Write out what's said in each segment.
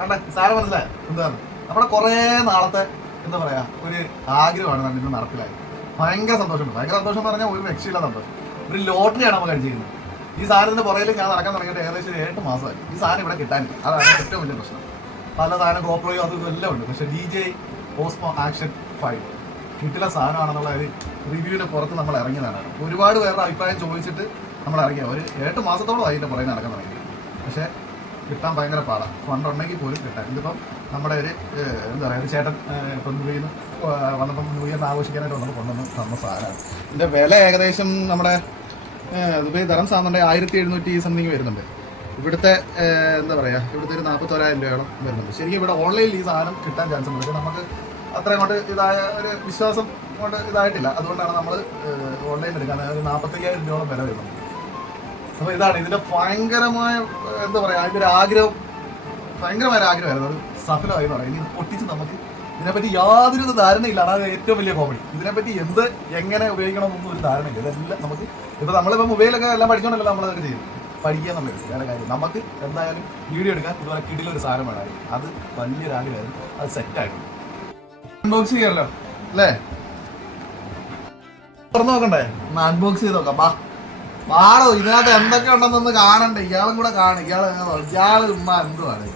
കണ്ടേ സാരം മനസ്സിലായി എന്താണ് നമ്മുടെ കുറേ നാളത്തെ എന്താ പറയാ ഒരു ആഗ്രഹമാണ് നമ്മൾ ഇന്ന് നടപ്പിലായി. ഭയങ്കര സന്തോഷമുണ്ട്. ഭയങ്കര സന്തോഷം എന്ന് പറഞ്ഞാൽ ഒരു രക്ഷയില്ല സന്തോഷം. ഒരു ലോട്ടറിയാണ് നമ്മൾ കഴിച്ചിരിക്കുന്നത്. ഈ സാധനത്തിന്റെ പുറകിൽ ഞാൻ നടക്കാൻ തുടങ്ങിയിട്ട് ഏകദേശം 7 മാസമായി. ഈ സാധനം ഇവിടെ കിട്ടാനില്ല. അതാണ് ഏറ്റവും വലിയ പ്രശ്നം. പല സാധനം ഗോപ്രോയോ അതും എല്ലാം ഉണ്ട്. പക്ഷെ DJI Osmo Action 5 കിട്ടില്ല സാധനമാണെന്നുള്ള ഒരു റിവ്യൂവിന് പുറത്ത് നമ്മൾ ഇറങ്ങിയതാണ്. ഒരുപാട് പേരുടെ അഭിപ്രായം ചോദിച്ചിട്ട് നമ്മൾ ഇറങ്ങിയ ഒരു 8 മാസത്തോളം അതിൻ്റെ പുറകെ നടക്കാൻ തുടങ്ങി. പക്ഷേ കിട്ടാൻ ഭയങ്കര പാടാണ്. ഫണ്ട് ഉണ്ടെങ്കിൽ പോലും കിട്ടാൻ. ഇതിപ്പം നമ്മുടെ ഒരു എന്താ പറയുക ഒരു ചേട്ടൻ ഇപ്പം ന്യൂയിൽ വന്നപ്പം ന്യൂഇയറിന് ആഘോഷിക്കാനായിട്ട് വന്നപ്പോൾ കൊണ്ടുവന്ന് തന്ന സാധനമാണ്. ഇതിൻ്റെ വില ഏകദേശം നമ്മുടെ ദുബായ് ദറംസ് ആണെന്നുണ്ടെങ്കിൽ 1700 സംതിങ് വരുന്നുണ്ട്. ഇവിടുത്തെ എന്താ പറയുക ഇവിടുത്തെ ഒരു 41,000 രൂപയോളം വരുന്നുണ്ട്. ശരിക്കും ഇവിടെ ഓൺലൈനിൽ ഈ സാധനം കിട്ടാൻ ചാൻസ് ഉണ്ട്. പക്ഷേ നമുക്ക് അത്ര അങ്ങോട്ട് ഇതായ ഒരു വിശ്വാസം കൊണ്ട് ഇതായിട്ടില്ല. അതുകൊണ്ടാണ് നമ്മൾ ഓൺലൈനിൽ എടുക്കാൻ ഒരു 45,000 രൂപയോളം വില വരുന്നുണ്ട്. അപ്പോൾ ഇതാണ് ഇതിൻ്റെ ഭയങ്കരമായ എന്താ പറയുക അതിൻ്റെ ഒരു ആഗ്രഹം, ഭയങ്കരമായ ആഗ്രഹമായിരുന്നു. അത് സഫലമായി എന്ന് പറയാം. ഇനി ഇത് പൊട്ടിച്ച് നമുക്ക് ഇതിനെപ്പറ്റി യാതൊരു ധാരണയില്ല. അതാണ് ഏറ്റവും വലിയ കോമഡി. ഇതിനെപ്പറ്റി എന്ത് എങ്ങനെ ഉപയോഗിക്കണമെന്നൊന്നും ഒരു ധാരണയില്ല. ഇതെല്ലാം നമുക്ക് ഇപ്പോൾ നമ്മളിപ്പോൾ മൊബൈലൊക്കെ എല്ലാം പഠിച്ചുകൊണ്ടല്ലോ നമ്മളതൊക്കെ ചെയ്യും. പഠിക്കുക എന്നുള്ളത് വേറെ കാര്യം. നമുക്ക് എന്തായാലും വീഡിയോ എടുക്കാൻ ഇതുപോലെ കിടിലൊരു സാധനം വേണമായിരുന്നു. അത് വലിയൊരു ആഗ്രഹമായിരുന്നു. അത് സെറ്റായിരുന്നു. അൺബോക്സ് ചെയ്യാമല്ലോ അല്ലേ? തുറന്നു നോക്കണ്ടേ? ഒന്ന് അൺബോക്സ് ചെയ്ത് നോക്കാം. വാടോ ഇതിനകത്ത് എന്തൊക്കെ ഉണ്ടെന്നൊന്ന് കാണണ്ടേ? ഇയാളും കൂടെ കാണും. ഇയാള് ഉമ്മ എന്തുവാണ്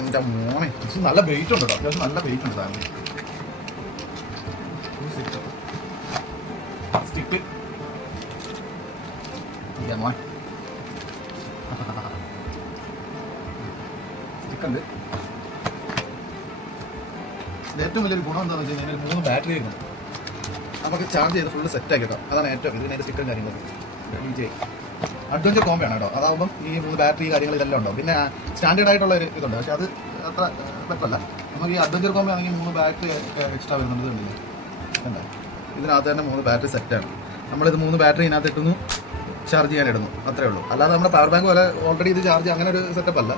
എന്റെ മോനെ. നല്ല വെയിറ്റ് ഉണ്ട് കേട്ടോ. അത്യാവശ്യം നല്ല വെയിറ്റ് ഉണ്ട് സാധനം. സ്റ്റിക്ക് മോൻ സ്റ്റിക്കുണ്ട്. ഏറ്റവും വലിയൊരു ഗുണം എന്താണെന്ന് വെച്ച് കഴിഞ്ഞാൽ 3 ബാറ്ററി ആയിരുന്നു. നമുക്ക് ചാർജ് ചെയ്ത് ഫുള്ള് സെറ്റാക്കി കേട്ടോ. അതാണ് ഏറ്റവും ഇതിൻ്റെ സ്റ്റിക്കറും കാര്യങ്ങളൊക്കെ. DJI അഡ്വഞ്ചർ കോംബയാണ് കേട്ടോ. അതാകുമ്പം ഈ 3 ബാറ്ററി കാര്യങ്ങൾ ഇതെല്ലാം ഉണ്ടാവും. പിന്നെ സ്റ്റാൻഡേർഡ് ആയിട്ടുള്ള ഒരു ഇതുണ്ട്. പക്ഷേ അത് അത്ര ബെറ്ററല്ല. നമുക്ക് ഈ അഡ്വഞ്ചർ കോംബ ആണെങ്കിൽ 3 ബാറ്ററി എക്സ്ട്രാ വരുന്നുണ്ട്. കണ്ടില്ലേ? കണ്ടേ? ഇതിനകത്ത് തന്നെ 3 ബാറ്ററി സെറ്റാണ്. നമ്മളിത് 3 ബാറ്ററി ഇതിനകത്ത് ഇട്ടുന്നു, ചാർജ് ചെയ്യാൻ ഇടുന്നു, അത്രേ ഉള്ളൂ. അല്ലാതെ നമ്മുടെ പവർ ബാങ്ക് പോലെ ഓൾറെഡി ഇത് ചാർജ് അങ്ങനെ ഒരു സെറ്റപ്പ് അല്ല.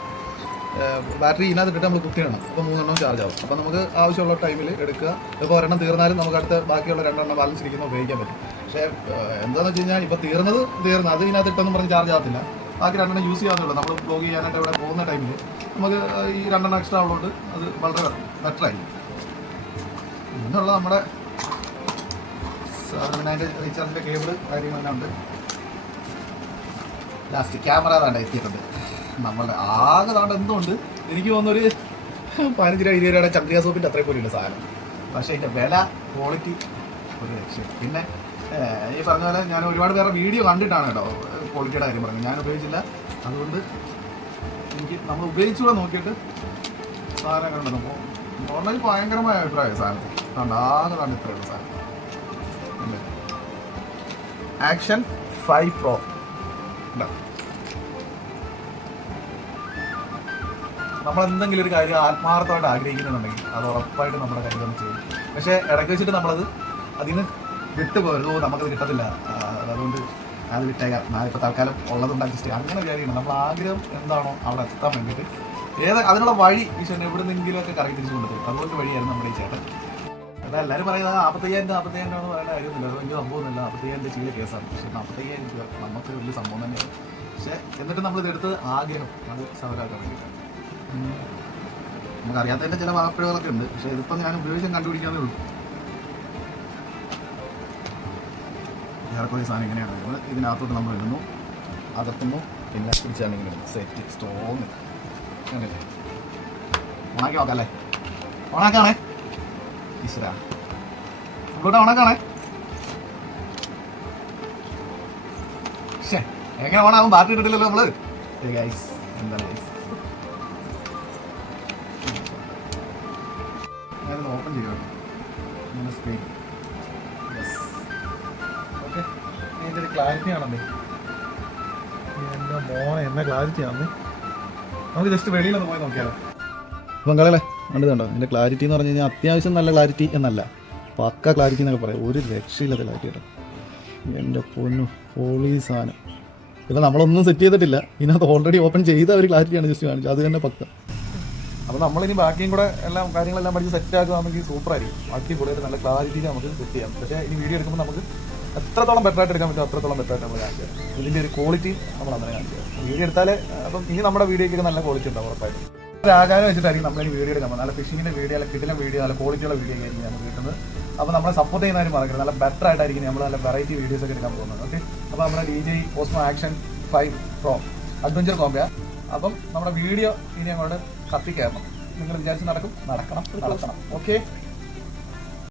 ബാറ്ററി ഇതിനകത്ത് ഇട്ടിട്ട് നമ്മൾ കുക്ക് ചെയ്യണം. അപ്പോൾ 3 എണ്ണം ചാർജ് ആവും. അപ്പോൾ നമുക്ക് ആവശ്യമുള്ള ടൈമിൽ എടുക്കുക. ഇപ്പോൾ ഒരെണ്ണം തീർന്നാലും നമുക്ക് അടുത്ത ബാക്കിയുള്ള 2 എണ്ണം ബാലൻസ് ഇരിക്കുന്ന ഉപയോഗിക്കാൻ പറ്റും. പക്ഷേ എന്താണെന്ന് വെച്ച് കഴിഞ്ഞാൽ ഇപ്പോൾ തീർന്നു അത് ഇതിനകത്ത് ഇട്ടൊന്നും പറഞ്ഞ് ചാർജ് ആകത്തില്ല. ബാക്കി 2 എണ്ണം യൂസ് ചെയ്യാവുന്നുള്ളൂ. നമ്മൾ ബ്ലോഗ് ചെയ്യാനായിട്ട് ഇവിടെ പോകുന്ന ടൈമിൽ നമുക്ക് ഈ 2 എണ്ണം എക്സ്ട്രാ ഉള്ളതുകൊണ്ട് അത് വളരെ ബെറ്ററായിരിക്കും. പിന്നുള്ള നമ്മുടെ പിന്നെ അതിൻ്റെ റീചാർജിൻ്റെ കേബിള് കാര്യങ്ങളെല്ലാം ഉണ്ട്. ലാസ്റ്റ് ക്യാമറ താണ്ട് എത്തിയിട്ടുണ്ട്. നമ്മളുടെ ആകെ താണ്ട് എന്തുകൊണ്ട് എനിക്ക് തോന്നുന്നൊരു 15 രൂപ 20 രൂപയുടെ ചന്ദ്രിക സോപ്പിൻ്റെ അത്രയും പോലെയുള്ള സാധനം. പക്ഷേ അതിൻ്റെ വില ക്വാളിറ്റി ഒരു രക്ഷ. പിന്നെ ഈ പറഞ്ഞ പോലെ ഞാൻ ഒരുപാട് പേരുടെ വീഡിയോ കണ്ടിട്ടാണ് കേട്ടോ ക്വാളിറ്റിയുടെ കാര്യം പറഞ്ഞത്. ഞാൻ ഉപയോഗിച്ചില്ല. അതുകൊണ്ട് എനിക്ക് നമ്മൾ ഉപയോഗിച്ചുകൂടെ നോക്കിയിട്ട് സാധനം കണ്ടു. ഓൺലൈൻ ഭയങ്കരമായ അഭിപ്രായം സാധനത്തിൽ. ആകെ താണ്ട് ഇത്രയുള്ള സാധനം. ആക്ഷൻ 5 Pro നമ്മൾ എന്തെങ്കിലും ഒരു കാര്യം ആത്മാർത്ഥമായിട്ട് ആഗ്രഹിക്കുന്നുണ്ടെങ്കിൽ അത് ഉറപ്പായിട്ട് നമ്മുടെ കയ്യിൽ നിന്ന് ചെയ്യും. പക്ഷേ ഇടയ്ക്ക് വെച്ചിട്ട് നമ്മളത് അതിന് വിട്ടുപോകരുതോ, നമുക്കത് കിട്ടത്തില്ല, അതുകൊണ്ട് അത് വിട്ടേക്കാം, ഞാനിപ്പോൾ തൽക്കാലം ഉള്ളതുകൊണ്ട് അഡ്ജസ്റ്റ് ചെയ്യാം, അങ്ങനെ കാര്യമാണ്. നമ്മൾ ആഗ്രഹം എന്താണോ അവിടെ എത്താൻ വേണ്ടിയിട്ട് അതിനുള്ള വഴി ഈശ്വരൻ എവിടെന്നെങ്കിലുമൊക്കെ കറങ്ങി തിരിച്ചു കൊണ്ടുപോകും. അതുകൊണ്ട് വഴിയായിരുന്നു നമ്മുടെ ഈ ചേട്ടൻ. അതാ എല്ലാവരും പറയുന്നത് 45,000 എന്ന് പറയുന്ന കാര്യമൊന്നുമില്ല. അത് വലിയ സംഭവമൊന്നുമില്ല. 45,000 ചെയ്ത കേസാണ്. പക്ഷേ 45,000 രൂപ നമുക്ക് വലിയ സംഭവം തന്നെയാണ്. പക്ഷേ എന്നിട്ട് നമ്മളിതെടുത്ത് ആഗ്രഹം അത് സവരാക്കാൻ വേണ്ടിയിട്ടാണ്. നമുക്കറിയാത്തതിൻ്റെ ചില വാർത്തകളൊക്കെ ഉണ്ട്. പക്ഷേ ഇതിപ്പോൾ ഞാൻ ഉപയോഗിച്ചാൽ കണ്ടുപിടിക്കാതെ ഉള്ളൂ. ഏറെക്കുറെ സാധനം ഇങ്ങനെയാണ് വരുന്നത്. ഇതിനകത്തോട്ട് നമ്മൾ ഇടുന്നു, അകത്തുന്നു, പിന്നെ പിടിച്ചാണ് ഇങ്ങനെ സെറ്റ് സ്റ്റോങ്. അങ്ങനെയല്ലേ? ഓണാക്കി നോക്കാം അല്ലേ? ഓണാക്കാണേ ഈശ്വര, നമ്മളിവിടെ ഓണാക്കാണേ. പക്ഷേ എങ്ങനെ ഓണാകും? ബാറ്ററി ഇട്ടിട്ടില്ലല്ലോ നമ്മള്. ഗൈസ് എന്താണ് ഗൈസ്, ഞാനത് ഓപ്പൺ ചെയ്യുകയാണ്. ഇങ്ങനെ സ്ക്രീൻ ഓക്കെ. ഇതിൻ്റെ ഒരു ക്ലാരിറ്റി ആണല്ലേ? എൻ്റെ മോനെ എന്നെ ക്ലാരിറ്റി ആണേ. നമുക്ക് ജസ്റ്റ് വെളിയിലൊന്ന് പോയി നോക്കിയാലോ. അപ്പം കളയല്ലേ കണ്ടതുണ്ടോ? എൻ്റെ ക്ലാരിറ്റി എന്ന് പറഞ്ഞു കഴിഞ്ഞാൽ അത്യാവശ്യം നല്ല ക്ലാരിറ്റി എന്നല്ല, പക്ക ക്ലാരിറ്റി എന്നൊക്കെ പറയാം. ഒരു രക്ഷയില്ലാത്ത ക്ലാരിറ്റി കേട്ടോ. എൻ്റെ പൊന്നു പൊളി സാധനം. ഇപ്പം നമ്മളൊന്നും സെറ്റ് ചെയ്തിട്ടില്ല, ഇതിനകത്ത് ഓൾറെഡി ഓപ്പൺ ചെയ്ത ഒരു ക്ലാരിറ്റിയാണ് ജസ്റ്റ് കാണിച്ചത്, അത് തന്നെ പക്ക. അപ്പോൾ നമ്മളിനി ബാക്കിയും കൂടെ എല്ലാം കാര്യങ്ങളെല്ലാം പഠിച്ച് സെറ്റ് ആക്കുകയാണെങ്കിൽ സൂപ്പറായിരിക്കും. ബാക്കി കൂടുതൽ നല്ല ക്ലാരിറ്റിയിൽ നമുക്ക് സെറ്റ് ചെയ്യാം. പക്ഷേ ഈ വീഡിയോ എടുക്കുമ്പോൾ നമുക്ക് എത്രത്തോളം ബെറ്റർ ആയിട്ട് എടുക്കാൻ പറ്റും അത്രത്തോളം ബെറ്റർ ആയിട്ട് നമ്മൾ കാണിച്ചു തരാം. ഇതിൻ്റെ ഒരു ക്വാളിറ്റി നമ്മൾ അങ്ങനെ കാണിച്ചു തരാം. വീഡിയോ എടുത്താലേ അപ്പം ഇനി നമ്മുടെ വീഡിയോയ്ക്ക് നല്ല ക്വാളിറ്റി ഉണ്ടാവും ഉറപ്പായിട്ടും. ഒരു ആകാരം വെച്ചിട്ടായിരിക്കും നമ്മളിനി വീഡിയോ എടുക്കാൻ പോകുന്നത്. നല്ല ഫിഷിങ്ങിൻ്റെ വീഡിയോ, നല്ല കിട്ടുന്ന വീഡിയോ, നല്ല ക്വാളിറ്റിയുള്ള വീഡിയോ ആയിരിക്കും നമുക്ക് കിട്ടുന്നത്. അപ്പോൾ നമ്മളെ സപ്പോർട്ട് ചെയ്യുന്നവരും മറക്കരുത്. നല്ല ബെറ്റർ ആയിട്ടായിരിക്കും നമ്മൾ നല്ല വെറൈറ്റി വീഡിയോസ് ഒക്കെ എടുക്കാൻ പോകുന്നത്. ഓക്കെ, അപ്പോൾ നമ്മുടെ DJI Osmo Action 5 Pro adventure കോംബോയാണ്. അപ്പം നമ്മുടെ വീഡിയോ ഇനി അങ്ങോട്ട് കത്തിക്കയറണം. നിങ്ങൾ വിചാരിച്ച് നടക്കണം. ഓക്കെ.